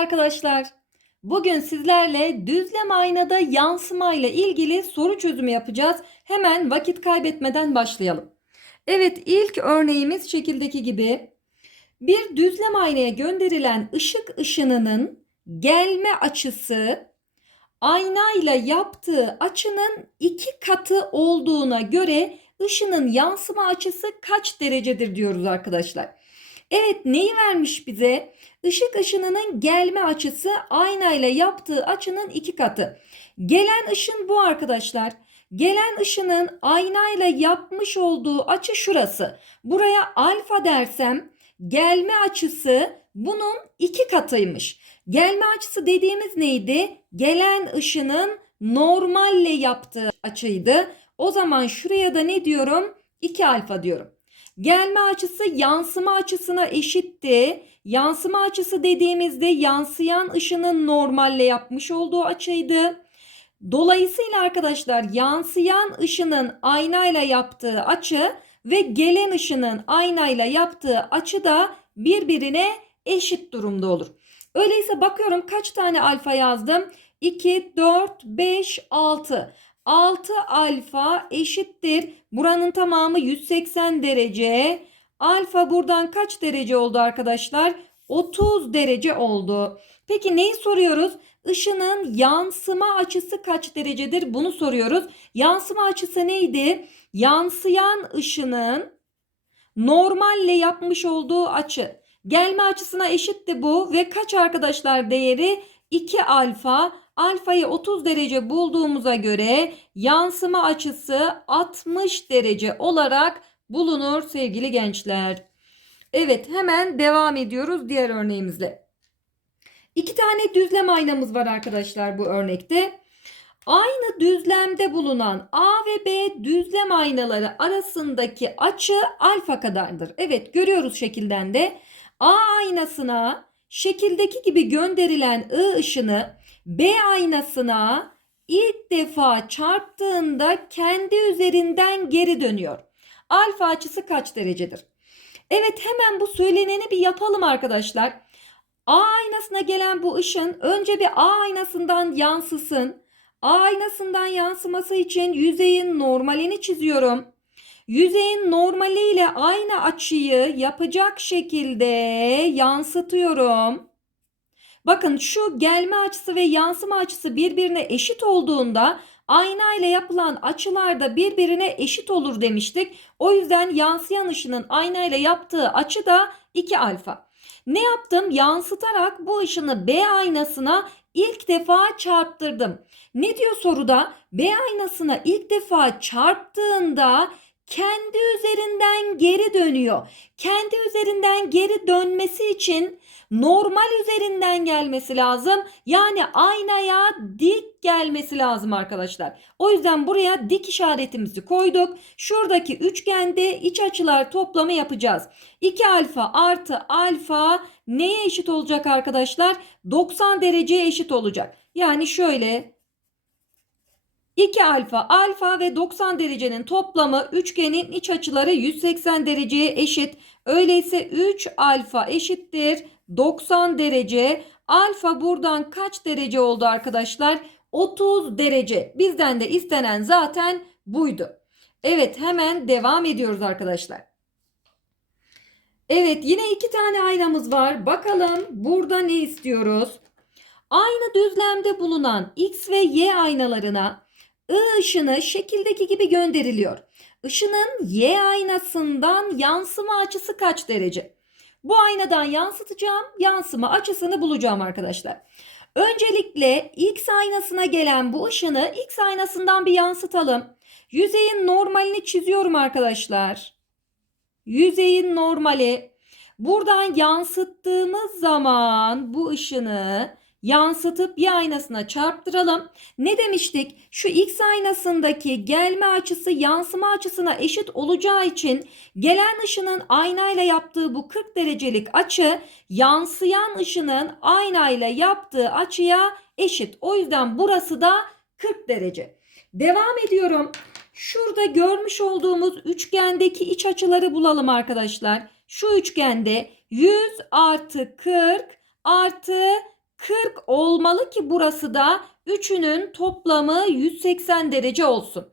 arkadaşlar. Bugün sizlerle düzlem aynada yansıma ile ilgili soru çözümü yapacağız. Hemen vakit kaybetmeden başlayalım. Evet ilk örneğimiz şekildeki gibi. Bir düzlem aynaya gönderilen ışık ışınının gelme açısı aynayla yaptığı açının iki katı olduğuna göre ışının yansıma açısı kaç derecedir diyoruz arkadaşlar. Evet neyi vermiş bize? Işık ışınının gelme açısı aynayla yaptığı açının iki katı. Gelen ışın bu arkadaşlar. Gelen ışının aynayla yapmış olduğu açı şurası. Buraya alfa dersem gelme açısı bunun iki katıymış. Gelme açısı dediğimiz neydi? Gelen ışının normalle yaptığı açıydı. O zaman şuraya da ne diyorum? 2 alfa diyorum. Gelme açısı yansıma açısına eşitti. Yansıma açısı dediğimizde yansıyan ışının normalle yapmış olduğu açıydı. Dolayısıyla arkadaşlar yansıyan ışının aynayla yaptığı açı ve gelen ışının aynayla yaptığı açı da birbirine eşit durumda olur. Öyleyse bakıyorum kaç tane alfa yazdım? 2, 4, 5, 6. 6 alfa eşittir. Buranın tamamı 180 derece. Alfa buradan kaç derece oldu arkadaşlar? 30 derece oldu. Peki neyi soruyoruz? Işının yansıma açısı kaç derecedir? Bunu soruyoruz. Yansıma açısı neydi? Yansıyan ışının normalle yapmış olduğu açı. Gelme açısına eşitti bu ve kaç arkadaşlar değeri? 2 alfa. Alfayı 30 derece bulduğumuza göre yansıma açısı 60 derece olarak bulunur sevgili gençler. Evet hemen devam ediyoruz diğer örneğimizle. İki tane düzlem aynamız var arkadaşlar bu örnekte. Aynı düzlemde bulunan A ve B düzlem aynaları arasındaki açı alfa kadardır. Evet görüyoruz şekilden de. A aynasına şekildeki gibi gönderilen I ışını B aynasına ilk defa çarptığında kendi üzerinden geri dönüyor. Alfa açısı kaç derecedir? Evet hemen bu söyleneni bir yapalım arkadaşlar. A aynasına gelen bu ışın önce bir A aynasından yansısın. A aynasından yansıması için yüzeyin normalini çiziyorum. Yüzeyin normaliyle aynı açıyı yapacak şekilde yansıtıyorum. Bakın şu gelme açısı ve yansıma açısı birbirine eşit olduğunda ayna ile yapılan açılar da birbirine eşit olur demiştik. O yüzden yansıyan ışının ayna ile yaptığı açı da 2 alfa. Ne yaptım? Yansıtarak bu ışını B aynasına ilk defa çarptırdım. Ne diyor soruda? B aynasına ilk defa çarptığında kendi üzerinden geri dönüyor. Kendi üzerinden geri dönmesi için normal üzerinden gelmesi lazım. Yani aynaya dik gelmesi lazım arkadaşlar. O yüzden buraya dik işaretimizi koyduk. Şuradaki üçgende iç açılar toplamı yapacağız. 2 alfa artı alfa neye eşit olacak arkadaşlar? 90 dereceye eşit olacak. Yani şöyle 2 alfa, alfa ve 90 derecenin toplamı üçgenin iç açıları 180 dereceye eşit. Öyleyse 3 alfa eşittir 90 derece. Alfa buradan kaç derece oldu arkadaşlar? 30 derece. Bizden de istenen zaten buydu. Evet hemen devam ediyoruz arkadaşlar. Evet yine iki tane aynamız var. Bakalım burada ne istiyoruz? Aynı düzlemde bulunan X ve Y aynalarına I ışını şekildeki gibi gönderiliyor. Işının Y aynasından yansıma açısı kaç derece? Bu aynadan yansıtacağım, yansıma açısını bulacağım arkadaşlar. Öncelikle X aynasına gelen bu ışını X aynasından bir yansıtalım. Yüzeyin normalini çiziyorum arkadaşlar. Yüzeyin normali. Buradan yansıttığımız zaman bu ışını yansıtıp bir aynasına çarptıralım. Ne demiştik? Şu x aynasındaki gelme açısı yansıma açısına eşit olacağı için gelen ışının aynayla yaptığı bu 40 derecelik açı yansıyan ışının aynayla yaptığı açıya eşit. O yüzden burası da 40 derece. Devam ediyorum. Şurada görmüş olduğumuz üçgendeki iç açıları bulalım arkadaşlar. Şu üçgende 100 artı 40 artı 40 olmalı ki burası da üçünün toplamı 180 derece olsun.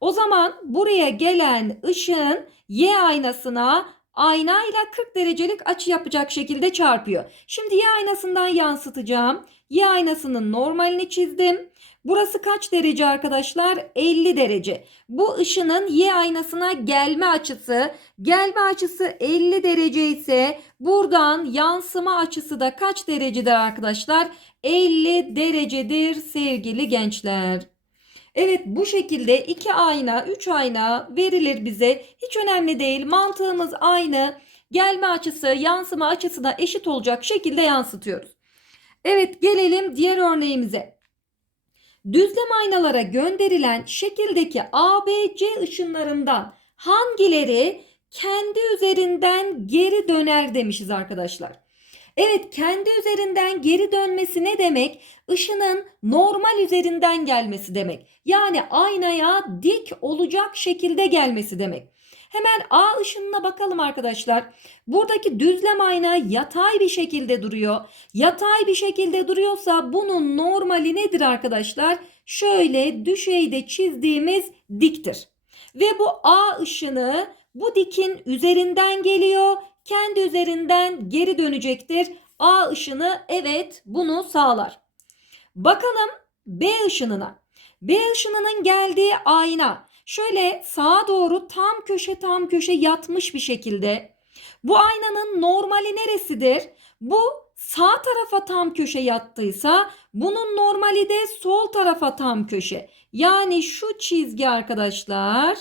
O zaman buraya gelen ışığın y aynasına aynayla 40 derecelik açı yapacak şekilde çarpıyor. Şimdi y aynasından yansıtacağım. Y aynasının normalini çizdim. Burası kaç derece arkadaşlar? 50 derece. Bu ışının y aynasına gelme açısı, gelme açısı 50 derece ise buradan yansıma açısı da kaç derecedir arkadaşlar? 50 derecedir sevgili gençler. Evet bu şekilde iki ayna, üç ayna verilir bize. Hiç önemli değil. Mantığımız aynı. Gelme açısı, yansıma açısı da eşit olacak şekilde yansıtıyoruz. Evet gelelim diğer örneğimize. Düzlem aynalara gönderilen şekildeki ABC ışınlarından hangileri kendi üzerinden geri döner demişiz arkadaşlar. Evet kendi üzerinden geri dönmesi ne demek? Işının normal üzerinden gelmesi demek. Yani aynaya dik olacak şekilde gelmesi demek. Hemen A ışınına bakalım arkadaşlar. Buradaki düzlem ayna yatay bir şekilde duruyor. Yatay bir şekilde duruyorsa bunun normali nedir arkadaşlar? Şöyle düşeyde çizdiğimiz diktir. Ve bu A ışını bu dikin üzerinden geliyor. Kendi üzerinden geri dönecektir. A ışını evet bunu sağlar. Bakalım B ışınına. B ışınının geldiği ayna şöyle sağa doğru tam köşe tam köşe yatmış bir şekilde. Bu aynanın normali neresidir? Bu sağ tarafa tam köşe yattıysa bunun normali de sol tarafa tam köşe. Yani şu çizgi arkadaşlar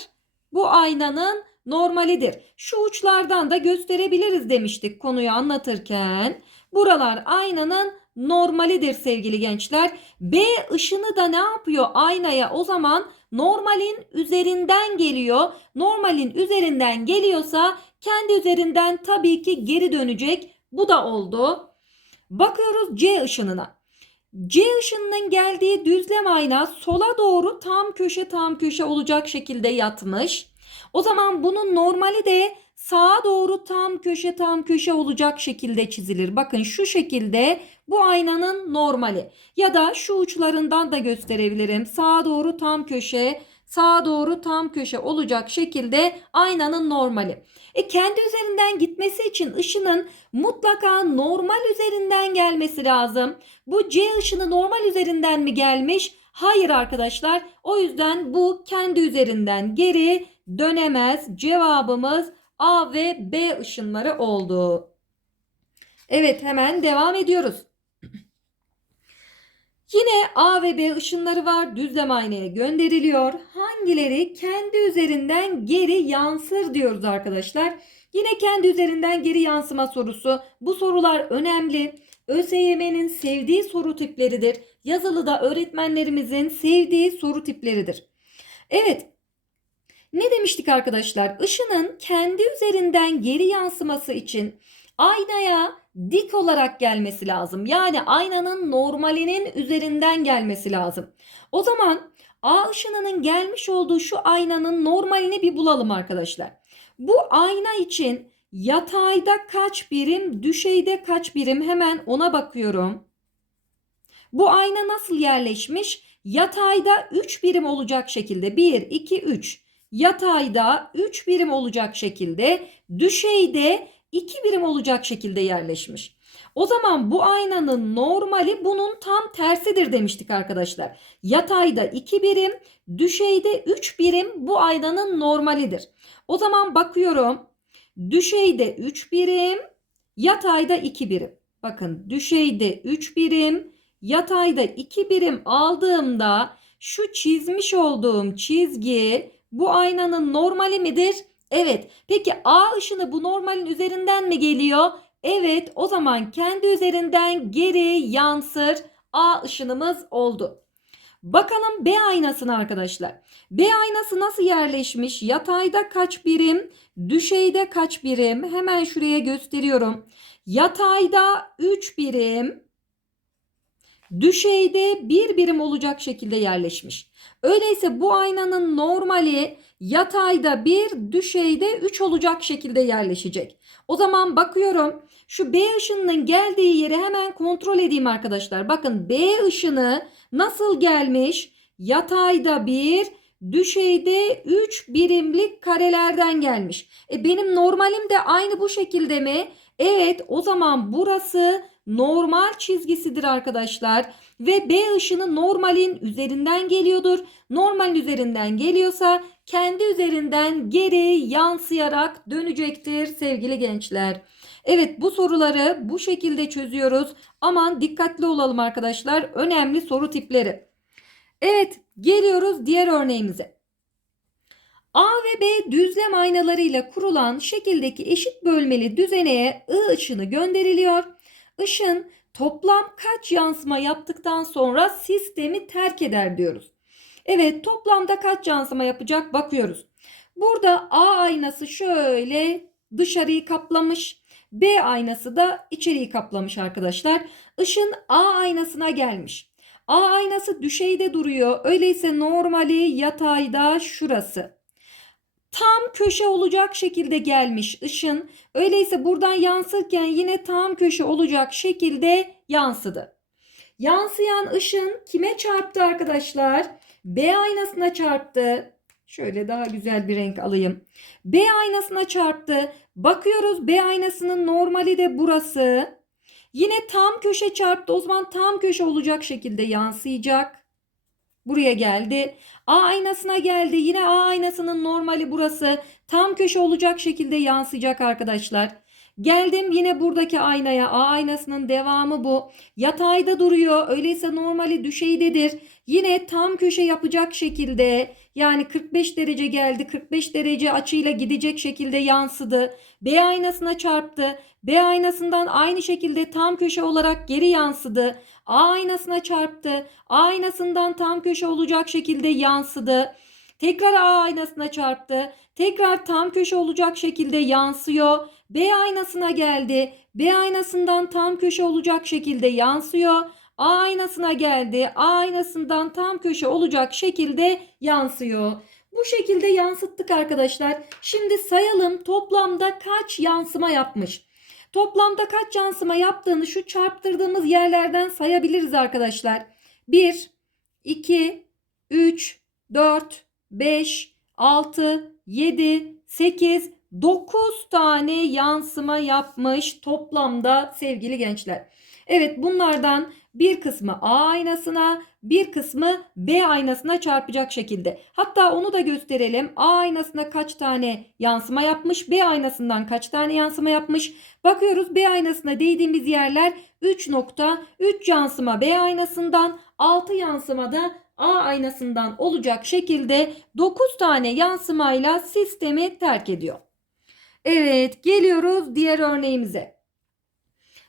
bu aynanın normalidir. Şu uçlardan da gösterebiliriz demiştik konuyu anlatırken. Buralar aynanın normalidir sevgili gençler. B ışını da ne yapıyor aynaya o zaman normalin üzerinden geliyor. Normalin üzerinden geliyorsa kendi üzerinden tabii ki geri dönecek. Bu da oldu. Bakıyoruz C ışınına. C ışınının geldiği düzlem ayna sola doğru tam köşe tam köşe olacak şekilde yatmış. O zaman bunun normali de sağa doğru tam köşe tam köşe olacak şekilde çizilir. Bakın şu şekilde bu aynanın normali. Ya da şu uçlarından da gösterebilirim. Sağa doğru tam köşe, sağa doğru tam köşe olacak şekilde aynanın normali. E kendi üzerinden gitmesi için ışının mutlaka normal üzerinden gelmesi lazım. Bu C ışını normal üzerinden mi gelmiş? Hayır arkadaşlar. O yüzden bu kendi üzerinden geri dönemez. Cevabımız A ve B ışınları oldu. Evet hemen devam ediyoruz. Yine A ve B ışınları var. Düzlem aynaya gönderiliyor. Hangileri kendi üzerinden geri yansır diyoruz arkadaşlar. Yine kendi üzerinden geri yansıma sorusu. Bu sorular önemli. ÖSYM'nin sevdiği soru tipleridir. Yazılıda öğretmenlerimizin sevdiği soru tipleridir. Evet. Ne demiştik arkadaşlar? Işının kendi üzerinden geri yansıması için aynaya dik olarak gelmesi lazım. Yani aynanın normalinin üzerinden gelmesi lazım. O zaman A ışınının gelmiş olduğu şu aynanın normalini bir bulalım arkadaşlar. Bu ayna için yatayda kaç birim, düşeyde kaç birim hemen ona bakıyorum. Bu ayna nasıl yerleşmiş? Yatayda 3 birim olacak şekilde 1, 2, 3. Yatayda 3 birim olacak şekilde, düşeyde 2 birim olacak şekilde yerleşmiş. O zaman bu aynanın normali bunun tam tersidir demiştik arkadaşlar. Yatayda 2 birim, düşeyde 3 birim bu aynanın normalidir. O zaman bakıyorum. Düşeyde 3 birim, yatayda 2 birim. Bakın düşeyde 3 birim, yatayda 2 birim aldığımda şu çizmiş olduğum çizgi bu aynanın normali midir? Evet. Peki A ışını bu normalin üzerinden mi geliyor? Evet. O zaman kendi üzerinden geri yansır. A ışınımız oldu. Bakalım B aynasına arkadaşlar. B aynası nasıl yerleşmiş? Yatayda kaç birim? Düşeyde kaç birim? Hemen şuraya gösteriyorum. Yatayda 3 birim. Düşeyde bir birim olacak şekilde yerleşmiş. Öyleyse bu aynanın normali yatayda 1, düşeyde 3 olacak şekilde yerleşecek. O zaman bakıyorum şu B ışınının geldiği yeri hemen kontrol edeyim arkadaşlar. Bakın B ışını nasıl gelmiş? Yatayda 1, düşeyde 3 birimlik karelerden gelmiş. E benim normalim de aynı bu şekilde mi? Evet o zaman burası normal çizgisidir arkadaşlar. Ve B ışını normalin üzerinden geliyordur. Normalin üzerinden geliyorsa kendi üzerinden geri yansıyarak dönecektir sevgili gençler. Evet bu soruları bu şekilde çözüyoruz. Aman dikkatli olalım arkadaşlar. Önemli soru tipleri. Evet geliyoruz diğer örneğimize. A ve B düzlem aynalarıyla kurulan şekildeki eşit bölmeli düzeneye I ışını gönderiliyor. Işın toplam kaç yansıma yaptıktan sonra sistemi terk eder diyoruz. Evet toplamda kaç yansıma yapacak bakıyoruz. Burada A aynası şöyle dışarıyı kaplamış. B aynası da içeriği kaplamış arkadaşlar. Işın A aynasına gelmiş. A aynası düşeyde duruyor. Öyleyse normali yatayda şurası. Tam köşe olacak şekilde gelmiş ışın. Öyleyse buradan yansırken yine tam köşe olacak şekilde yansıdı. Yansıyan ışın kime çarptı arkadaşlar? B aynasına çarptı. Şöyle daha güzel bir renk alayım. B aynasına çarptı. Bakıyoruz B aynasının normali de burası. Yine tam köşe çarptı. O zaman tam köşe olacak şekilde yansıyacak. Buraya geldi. A aynasına geldi. Yine A aynasının normali burası. Tam köşe olacak şekilde yansıyacak arkadaşlar. Geldim yine buradaki aynaya. A aynasının devamı bu. Yatayda duruyor. Öyleyse normali düşeydedir. Yine tam köşe yapacak şekilde yani 45 derece geldi. 45 derece açıyla gidecek şekilde yansıdı. B aynasına çarptı. B aynasından aynı şekilde tam köşe olarak geri yansıdı. A aynasına çarptı. A aynasından tam köşe olacak şekilde yansıdı. Tekrar A aynasına çarptı. Tekrar tam köşe olacak şekilde yansıyor. B aynasına geldi. B aynasından tam köşe olacak şekilde yansıyor. A aynasına geldi. A aynasından tam köşe olacak şekilde yansıyor. Bu şekilde yansıttık arkadaşlar. Şimdi sayalım toplamda kaç yansıma yapmış. Toplamda kaç yansıma yaptığını şu çarptırdığımız yerlerden sayabiliriz arkadaşlar. 1, 2, 3, 4, 5, 6, 7, 8, 9 tane yansıma yapmış toplamda sevgili gençler. Evet bunlardan bir kısmı A aynasına, bir kısmı B aynasına çarpacak şekilde. Hatta onu da gösterelim. A aynasına kaç tane yansıma yapmış, B aynasından kaç tane yansıma yapmış. Bakıyoruz B aynasına değdiğimiz yerler 3.3 yansıma B aynasından, 6 yansıma da A aynasından olacak şekilde 9 tane yansımayla sistemi terk ediyor. Evet geliyoruz diğer örneğimize.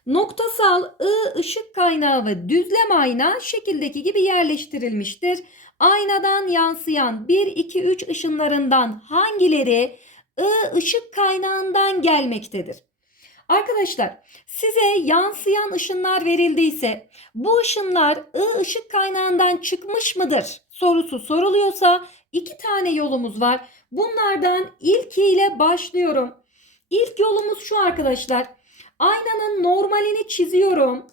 Noktasal I ışık kaynağı ve düzlem ayna şekildeki gibi yerleştirilmiştir. Aynadan yansıyan 1, 2, 3 ışınlarından hangileri I ışık kaynağından gelmektedir? Arkadaşlar size yansıyan ışınlar verildiyse bu ışınlar I ışık kaynağından çıkmış mıdır sorusu soruluyorsa iki tane yolumuz var. Bunlardan ilkiyle başlıyorum. İlk yolumuz şu arkadaşlar. Aynanın normalini çiziyorum.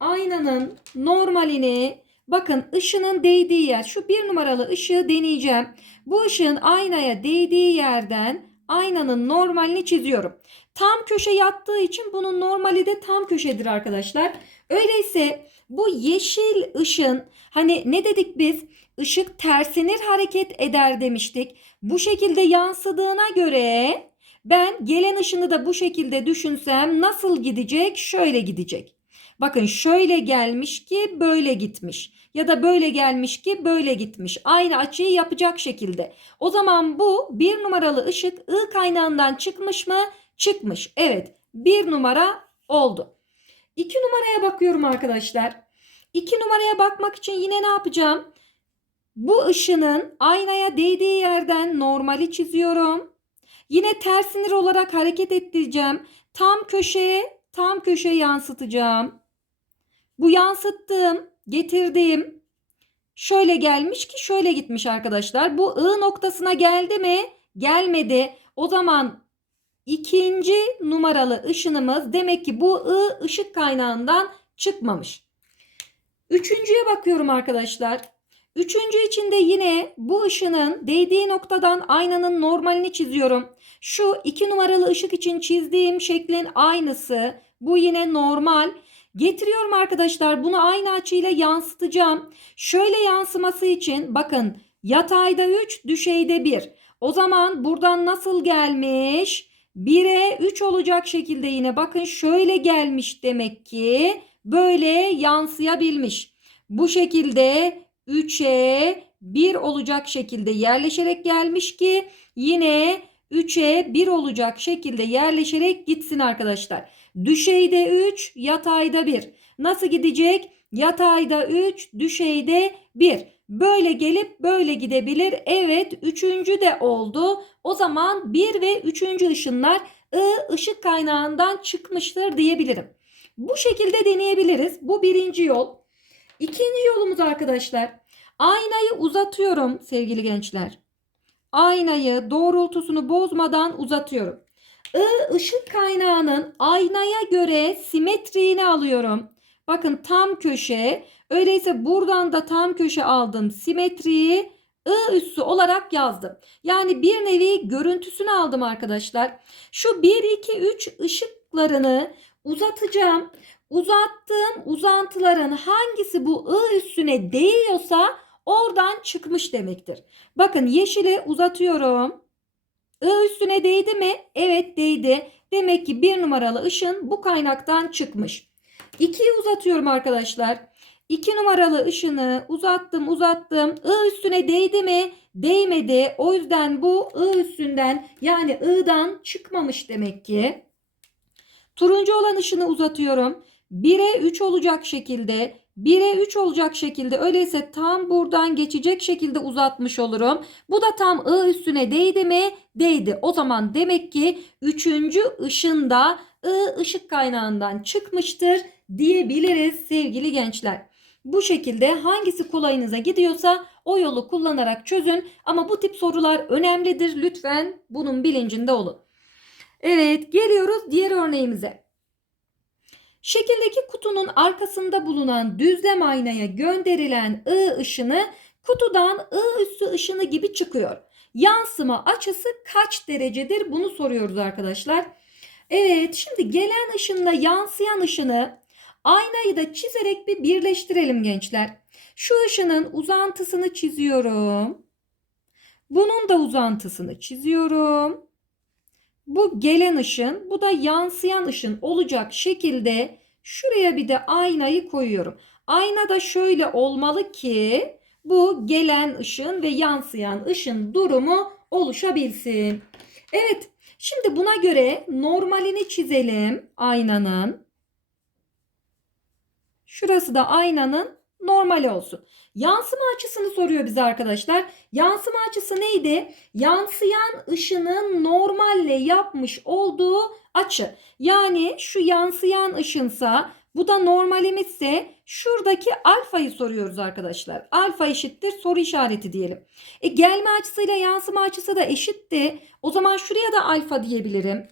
Aynanın normalini bakın ışının değdiği yer şu bir numaralı ışığı deneyeceğim. Bu ışığın aynaya değdiği yerden aynanın normalini çiziyorum. Tam köşe yattığı için bunun normali de tam köşedir arkadaşlar. Öyleyse bu yeşil ışın hani ne dedik biz? Işık tersinir hareket eder demiştik. Bu şekilde yansıdığına göre ben gelen ışını da bu şekilde düşünsem nasıl gidecek? Şöyle gidecek. Bakın şöyle gelmiş ki böyle gitmiş. Ya da böyle gelmiş ki böyle gitmiş. Aynı açıyı yapacak şekilde. O zaman bu bir numaralı ışık I kaynağından çıkmış mı? Çıkmış. Evet bir numara oldu. İki numaraya bakıyorum arkadaşlar. İki numaraya bakmak için yine ne yapacağım? Bu ışının aynaya değdiği yerden normali çiziyorum. Yine ters sinir olarak hareket ettireceğim. Tam köşeye tam köşe yansıtacağım. Bu yansıttığım getirdim. Şöyle gelmiş ki şöyle gitmiş arkadaşlar. Bu I noktasına geldi mi? Gelmedi. O zaman ikinci numaralı ışınımız demek ki bu I ışık kaynağından çıkmamış. Üçüncüye bakıyorum arkadaşlar. Üçüncü için de yine bu ışının değdiği noktadan aynanın normalini çiziyorum. Şu iki numaralı ışık için çizdiğim şeklin aynısı. Bu yine normal. Getiriyorum arkadaşlar bunu aynı açıyla yansıtacağım. Şöyle yansıması için bakın yatayda 3 düşeyde 1. O zaman buradan nasıl gelmiş? 1'e 3 olacak şekilde yine bakın şöyle gelmiş demek ki böyle yansıyabilmiş. Bu şekilde 3'e 1 olacak şekilde yerleşerek gelmiş ki yine 3'e 1 olacak şekilde yerleşerek gitsin arkadaşlar. Düşeyde 3, yatayda 1. Nasıl gidecek? Yatayda 3, düşeyde 1. Böyle gelip böyle gidebilir. Evet, üçüncü de oldu. O zaman 1 ve 3. ışınlar I ışık kaynağından çıkmıştır diyebilirim. Bu şekilde deneyebiliriz. Bu birinci yol. İkinci yolumuz arkadaşlar. Aynayı uzatıyorum sevgili gençler. Aynayı doğrultusunu bozmadan uzatıyorum. I ışık kaynağının aynaya göre simetriğini alıyorum. Bakın tam köşe. Öyleyse buradan da tam köşe aldım. Simetriyi I üssü olarak yazdım. Yani bir nevi görüntüsünü aldım arkadaşlar. Şu 1, 2, 3 ışıklarını uzatacağım. Uzattığım uzantıların hangisi bu I üssüne değiyorsa oradan çıkmış demektir. Bakın yeşili uzatıyorum. I üstüne değdi mi? Evet değdi. Demek ki bir numaralı ışın bu kaynaktan çıkmış. 2'yi uzatıyorum arkadaşlar. 2 numaralı ışını uzattım uzattım. I üstüne değdi mi? Değmedi. O yüzden bu I üstünden yani I'dan çıkmamış demek ki. Turuncu olan ışını uzatıyorum. 1'e 3 olacak şekilde 1'e 3 olacak şekilde öyleyse tam buradan geçecek şekilde uzatmış olurum. Bu da tam I üstüne değdi mi? Değdi. O zaman demek ki 3. ışında I ışık kaynağından çıkmıştır diyebiliriz sevgili gençler. Bu şekilde hangisi kolayınıza gidiyorsa o yolu kullanarak çözün ama bu tip sorular önemlidir. Lütfen bunun bilincinde olun. Evet geliyoruz diğer örneğimize. Şekildeki kutunun arkasında bulunan düzlem aynaya gönderilen I ışını kutudan I üssü ışını gibi çıkıyor. Yansıma açısı kaç derecedir? Bunu soruyoruz arkadaşlar. Evet şimdi gelen ışınla yansıyan ışını aynayı da çizerek bir birleştirelim gençler. Şu ışının uzantısını çiziyorum. Bunun da uzantısını çiziyorum. Bu gelen ışın, bu da yansıyan ışın olacak şekilde şuraya bir de aynayı koyuyorum. Ayna da şöyle olmalı ki bu gelen ışın ve yansıyan ışın durumu oluşabilsin. Evet, şimdi buna göre normalini çizelim aynanın. Şurası da aynanın normal olsun. Yansıma açısını soruyor bize arkadaşlar. Yansıma açısı neydi? Yansıyan ışının normalle yapmış olduğu açı. Yani şu yansıyan ışınsa bu da normalimizse şuradaki alfayı soruyoruz arkadaşlar. Alfa eşittir soru işareti diyelim. E gelme açısıyla yansıma açısı da eşitti. O zaman şuraya da alfa diyebilirim.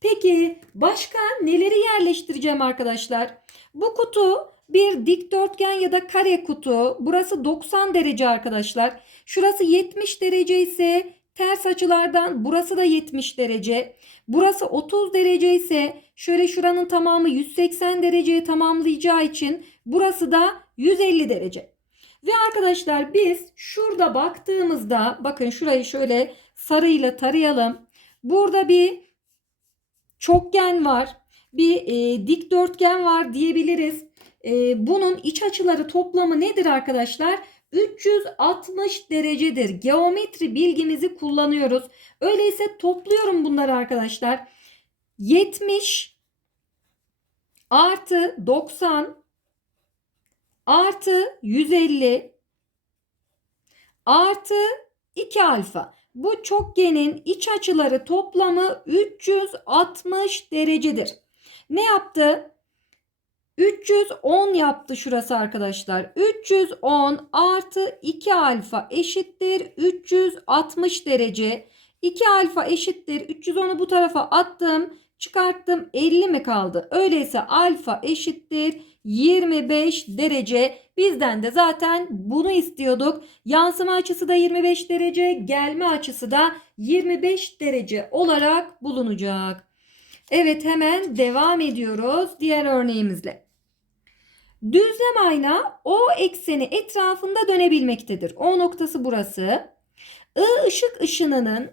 Peki başka neleri yerleştireceğim arkadaşlar? Bu kutu bir dikdörtgen ya da kare kutu. Burası 90 derece arkadaşlar. Şurası 70 derece ise ters açılardan burası da 70 derece. Burası 30 derece ise şöyle şuranın tamamı 180 dereceyi tamamlayacağı için burası da 150 derece. Ve arkadaşlar biz şurada baktığımızda bakın şurayı şöyle sarıyla tarayalım. Burada bir çokgen var. Bir e, dikdörtgen var diyebiliriz. E, bunun iç açıları toplamı nedir arkadaşlar? 360 derecedir. Geometri bilgimizi kullanıyoruz. Öyleyse topluyorum bunları arkadaşlar. 70 artı 90 artı 150 artı 2 alfa. Bu çokgenin iç açıları toplamı 360 derecedir. Ne yaptı? 310 yaptı şurası arkadaşlar. 310 artı 2 alfa eşittir 360 derece. 2 alfa eşittir 310'u bu tarafa attım. Çıkarttım 50 mi kaldı? Öyleyse alfa eşittir 25 derece. Bizden de zaten bunu istiyorduk. Yansıma açısı da 25 derece, gelme açısı da 25 derece olarak bulunacak. Evet hemen devam ediyoruz diğer örneğimizle. Düzlem ayna O ekseni etrafında dönebilmektedir. O noktası burası. I ışık ışınının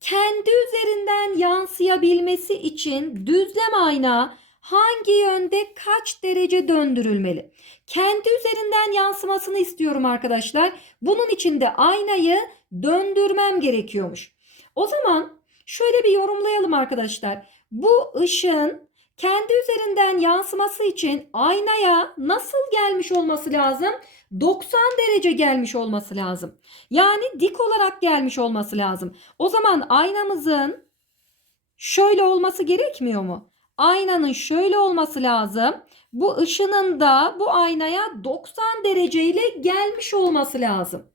kendi üzerinden yansıyabilmesi için düzlem ayna hangi yönde kaç derece döndürülmeli? Kendi üzerinden yansımasını istiyorum arkadaşlar. Bunun için de aynayı döndürmem gerekiyormuş. O zaman şöyle bir yorumlayalım arkadaşlar. Bu ışın kendi üzerinden yansıması için aynaya nasıl gelmiş olması lazım? 90 derece gelmiş olması lazım. Yani dik olarak gelmiş olması lazım. O zaman aynamızın şöyle olması gerekmiyor mu? Aynanın şöyle olması lazım. Bu ışının da bu aynaya 90 dereceyle gelmiş olması lazım.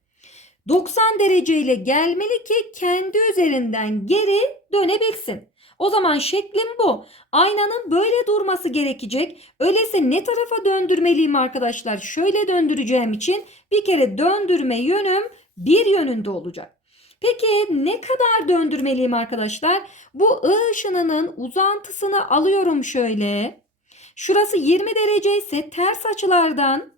90 dereceyle gelmeli ki kendi üzerinden geri dönebilsin. O zaman şeklim bu. Aynanın böyle durması gerekecek. Öyleyse ne tarafa döndürmeliyim arkadaşlar? Şöyle döndüreceğim için bir kere döndürme yönüm bir yönünde olacak. Peki ne kadar döndürmeliyim arkadaşlar? Bu ı ışınının uzantısını alıyorum şöyle. Şurası 20 derece ise ters açılardan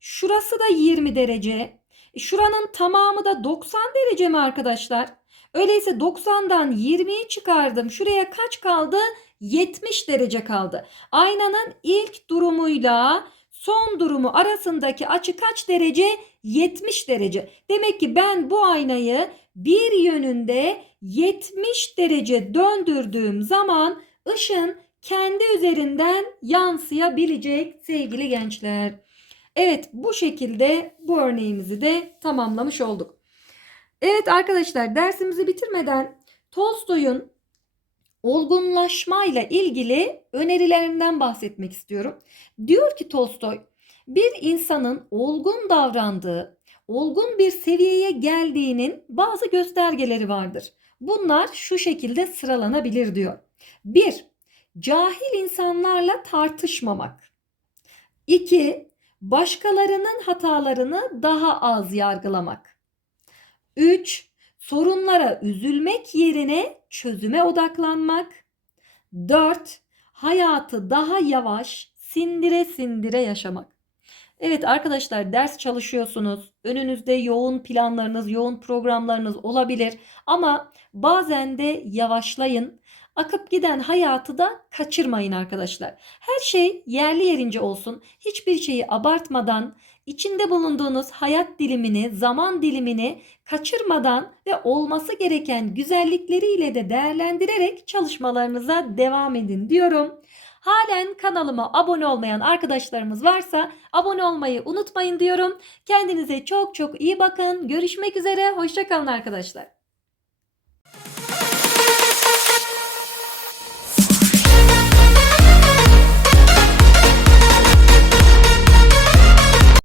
şurası da 20 derece. Şuranın tamamı da 90 derece mi arkadaşlar? Öyleyse 90'dan 20'yi çıkardım. Şuraya kaç kaldı? 70 derece kaldı. Aynanın ilk durumuyla son durumu arasındaki açı kaç derece? 70 derece. Demek ki ben bu aynayı bir yönünde 70 derece döndürdüğüm zaman ışın kendi üzerinden yansıyabilecek sevgili gençler. Evet bu şekilde bu örneğimizi de tamamlamış olduk. Evet arkadaşlar dersimizi bitirmeden Tolstoy'un olgunlaşmayla ilgili önerilerinden bahsetmek istiyorum. Diyor ki Tolstoy, bir insanın olgun davrandığı, olgun bir seviyeye geldiğinin bazı göstergeleri vardır. Bunlar şu şekilde sıralanabilir diyor. 1. Cahil insanlarla tartışmamak. 2. Başkalarının hatalarını daha az yargılamak. 3. Sorunlara üzülmek yerine çözüme odaklanmak. 4. Hayatı daha yavaş, sindire sindire yaşamak. Evet arkadaşlar ders çalışıyorsunuz. Önünüzde yoğun planlarınız, yoğun programlarınız olabilir ama bazen de yavaşlayın. Akıp giden hayatı da kaçırmayın arkadaşlar. Her şey yerli yerince olsun. Hiçbir şeyi abartmadan, içinde bulunduğunuz hayat dilimini, zaman dilimini kaçırmadan ve olması gereken güzellikleriyle de değerlendirerek çalışmalarınıza devam edin diyorum. Halen kanalıma abone olmayan arkadaşlarımız varsa abone olmayı unutmayın diyorum. Kendinize çok çok iyi bakın. Görüşmek üzere. Hoşçakalın arkadaşlar.